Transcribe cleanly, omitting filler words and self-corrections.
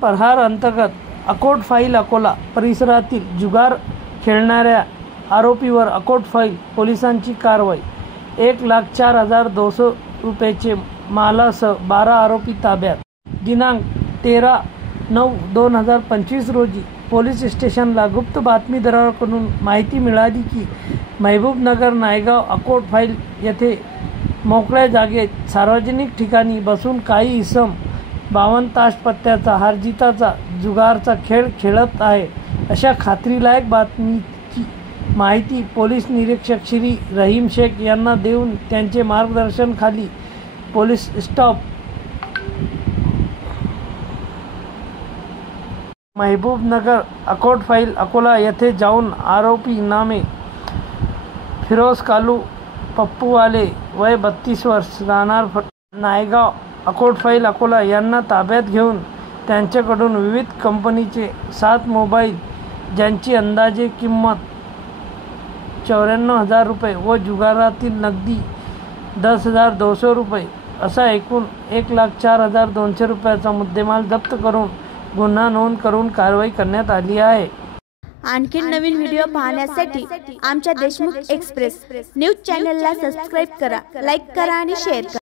प्रहार अंतर्गत अकोट फाईल अकोला परिसरातील जुगार खेळणाऱ्या आरोपीवर अकोट फाईल पोलिसांची कारवाई। 1,04,200 रुपयाचे मालासह 12 आरोपी ताब्यात। दिनांक 13/9/2025 रोजी पोलीस स्टेशनला गुप्त बातमीदाराकडून माहिती मिळाली की महबूबनगर नायगाव अकोट फाईल येथे मोकळ्या जागेत सार्वजनिक ठिकाणी बसून काही इसम 52 ताश पत्त्याचा हारजिताचा जुगारचा खेळ खेळत आहे अशा खात्रीलायक बातमीची माहिती पोलीस निरीक्षक श्री रहीम शेख यांना देऊन त्यांचे मार्गदर्शनाखाली police staff Mahbubnagar Akot file Akola येथे जाऊन आरोपी नामे फिरोज कालू पप्पूवाले वय 32 वर्ष राहणार नायगाव अकोट फाईल अकोला यांना ताब्यात घेऊन त्यांच्याकडून विविध कंपनीचे 7 मोबाईल ज्यांची अंदाजे किंमत 94,000 रुपये व जुगारातील नगदी 10,200 रुपये असा एकूण 1,04,200 रुपयाचा मुद्देमाल जप्त करून गुन्हा नोंद करून कारवाई करण्यात आली आहे। आणखी नवीन व्हिडिओ पाहण्यासाठी आमच्या देशमुख एक्सप्रेस न्यूज चॅनलला सबस्क्राइब करा, लाईक करा आणि शेअर करा।